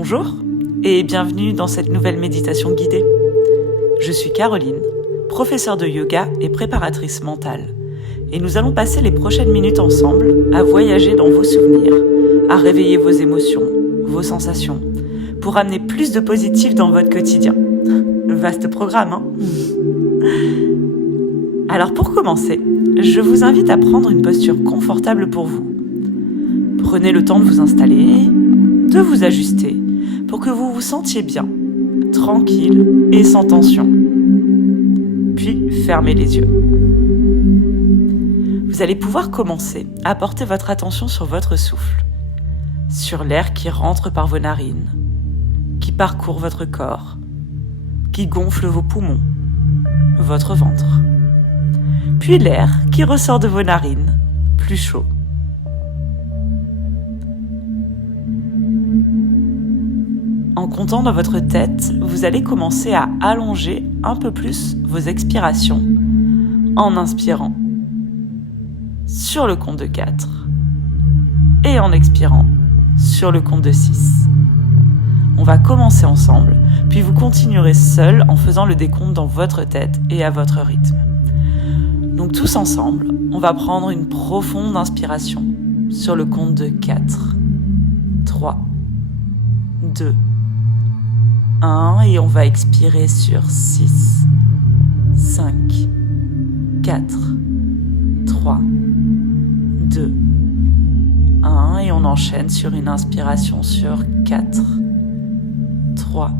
Bonjour et bienvenue dans cette nouvelle méditation guidée. Je suis Caroline, professeure de yoga et préparatrice mentale. Et nous allons passer les prochaines minutes ensemble à voyager dans vos souvenirs, à réveiller vos émotions, vos sensations, pour amener plus de positif dans votre quotidien. Vaste programme, hein ? Alors pour commencer, je vous invite à prendre une posture confortable pour vous. Prenez le temps de vous installer, de vous ajuster, pour que vous vous sentiez bien, tranquille et sans tension. Puis fermez les yeux. Vous allez pouvoir commencer à porter votre attention sur votre souffle, sur l'air qui rentre par vos narines, qui parcourt votre corps, qui gonfle vos poumons, votre ventre. Puis l'air qui ressort de vos narines, plus chaud. En comptant dans votre tête, vous allez commencer à allonger un peu plus vos expirations en inspirant sur le compte de 4 et en expirant sur le compte de 6. On va commencer ensemble, puis vous continuerez seul en faisant le décompte dans votre tête et à votre rythme. Donc tous ensemble, on va prendre une profonde inspiration sur le compte de 4, 3, 2, 1 et on va expirer sur 6, 5, 4, 3, 2, 1 et on enchaîne sur une inspiration sur 4, 3,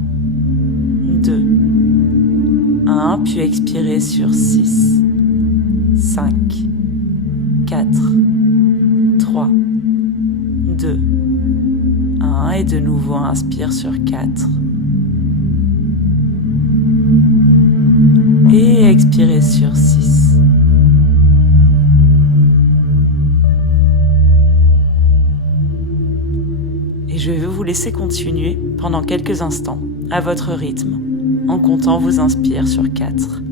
2, 1 puis expirer sur 6, 5, 4, 3, 2, 1 et de nouveau inspire sur 4 et expirez sur 6. Et je vais vous laisser continuer pendant quelques instants à votre rythme en comptant vos inspires sur 4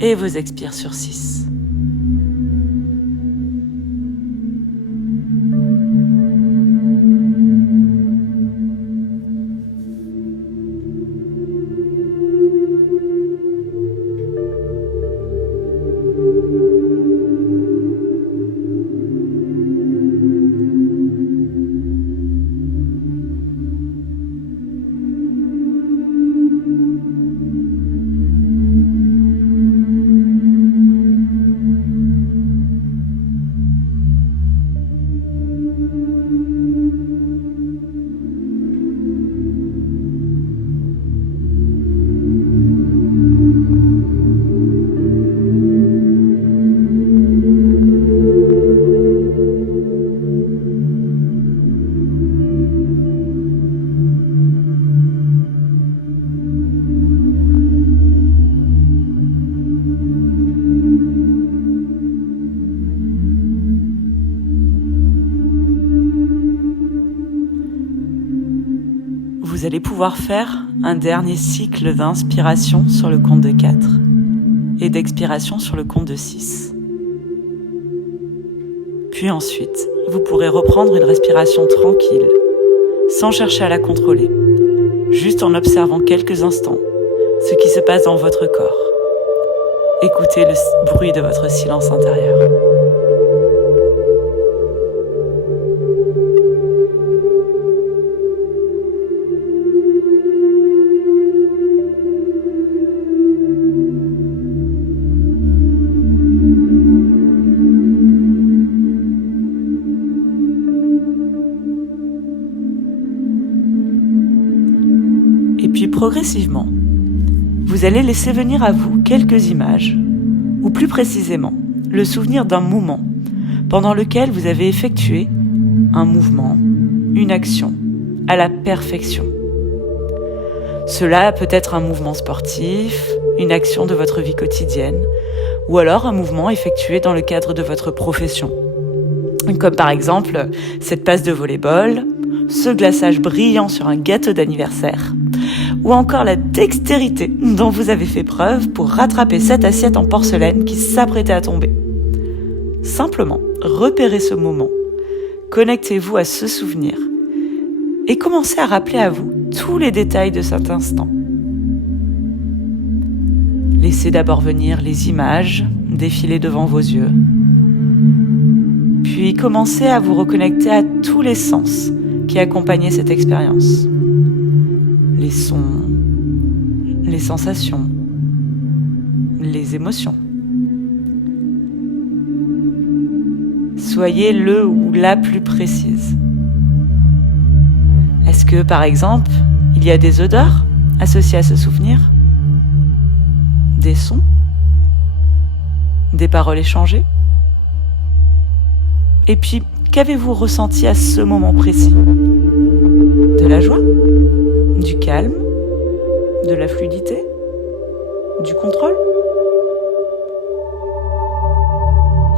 et vos expires sur 6. Vous allez pouvoir faire un dernier cycle d'inspiration sur le compte de 4 et d'expiration sur le compte de 6. Puis ensuite, vous pourrez reprendre une respiration tranquille, sans chercher à la contrôler, juste en observant quelques instants ce qui se passe dans votre corps. Écoutez le bruit de votre silence intérieur. Et puis progressivement, vous allez laisser venir à vous quelques images, ou plus précisément, le souvenir d'un moment pendant lequel vous avez effectué un mouvement, une action, à la perfection. Cela peut être un mouvement sportif, une action de votre vie quotidienne, ou alors un mouvement effectué dans le cadre de votre profession. Comme par exemple, cette passe de volley-ball, ce glaçage brillant sur un gâteau d'anniversaire, ou encore la dextérité dont vous avez fait preuve pour rattraper cette assiette en porcelaine qui s'apprêtait à tomber. Simplement, repérez ce moment, connectez-vous à ce souvenir et commencez à rappeler à vous tous les détails de cet instant. Laissez d'abord venir les images défiler devant vos yeux. Puis commencez à vous reconnecter à tous les sens qui accompagnaient cette expérience. Les sons, les sensations, les émotions. Soyez le ou la plus précise. Est-ce que, par exemple, il y a des odeurs associées à ce souvenir ? Des sons ? Des paroles échangées ? Et puis, qu'avez-vous ressenti à ce moment précis ? De la joie ? Du calme ? De la fluidité ? Du contrôle ?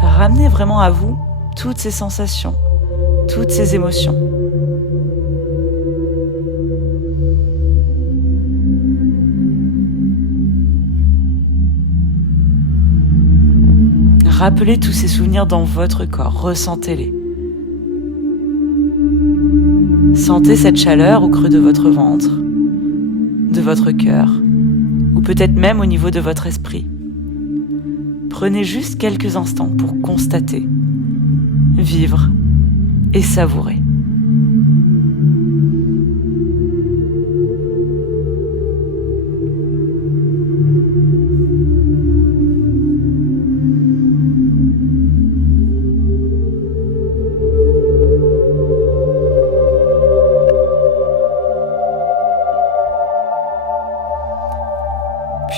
Ramenez vraiment à vous toutes ces sensations, toutes ces émotions. Rappelez tous ces souvenirs dans votre corps, ressentez-les. Sentez cette chaleur au creux de votre ventre, de votre cœur, ou peut-être même au niveau de votre esprit. Prenez juste quelques instants pour constater, vivre et savourer.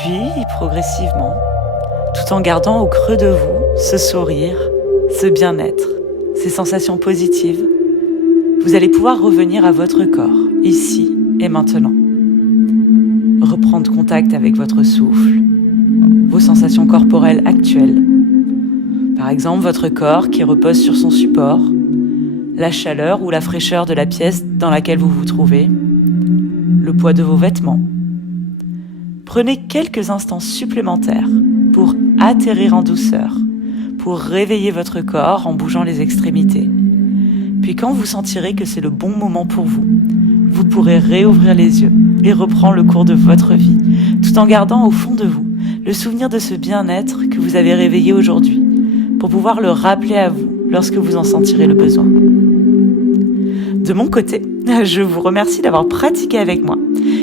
Puis, progressivement, tout en gardant au creux de vous ce sourire, ce bien-être, ces sensations positives, vous allez pouvoir revenir à votre corps, ici et maintenant. Reprendre contact avec votre souffle, vos sensations corporelles actuelles. Par exemple, votre corps qui repose sur son support, la chaleur ou la fraîcheur de la pièce dans laquelle vous vous trouvez, le poids de vos vêtements. Prenez quelques instants supplémentaires pour atterrir en douceur, pour réveiller votre corps en bougeant les extrémités. Puis quand vous sentirez que c'est le bon moment pour vous, vous pourrez réouvrir les yeux et reprendre le cours de votre vie, tout en gardant au fond de vous le souvenir de ce bien-être que vous avez réveillé aujourd'hui, pour pouvoir le rappeler à vous lorsque vous en sentirez le besoin. De mon côté, je vous remercie d'avoir pratiqué avec moi.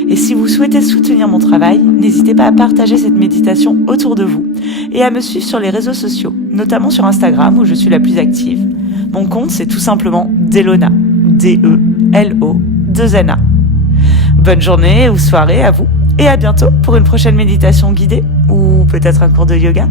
Et si vous souhaitez soutenir mon travail, n'hésitez pas à partager cette méditation autour de vous et à me suivre sur les réseaux sociaux, notamment sur Instagram où je suis la plus active. Mon compte, c'est tout simplement Delona, D-E-L-O-2-N-A. Bonne journée ou soirée à vous et à bientôt pour une prochaine méditation guidée ou peut-être un cours de yoga.